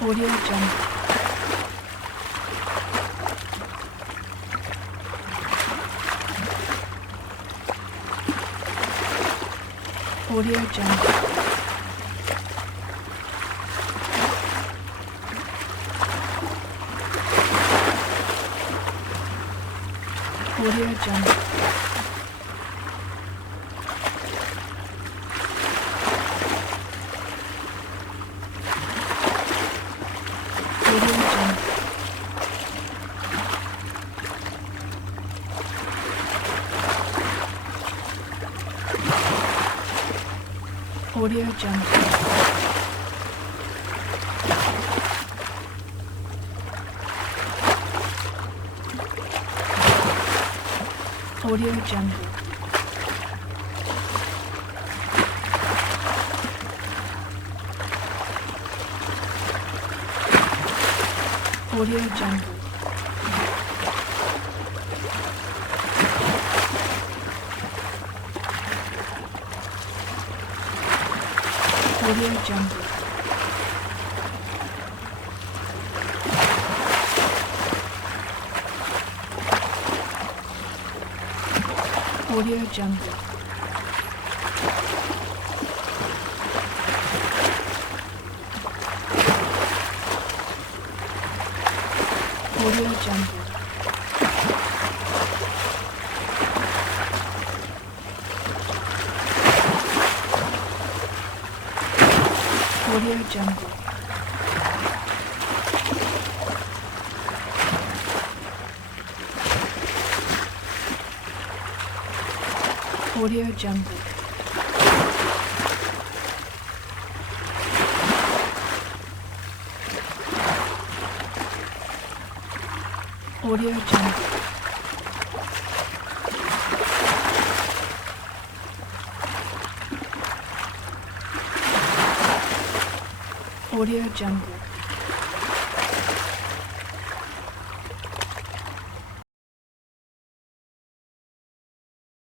Audio Jungle. Audio Jungle. Audio Jungle. Audio Jungle. Audio Jungle. Audio Jungle. Audio Jungle. Audio Jungle. Audio Jungle. Audio Jungle. Audio Jungle. Audio Jungle. Audio Jungle.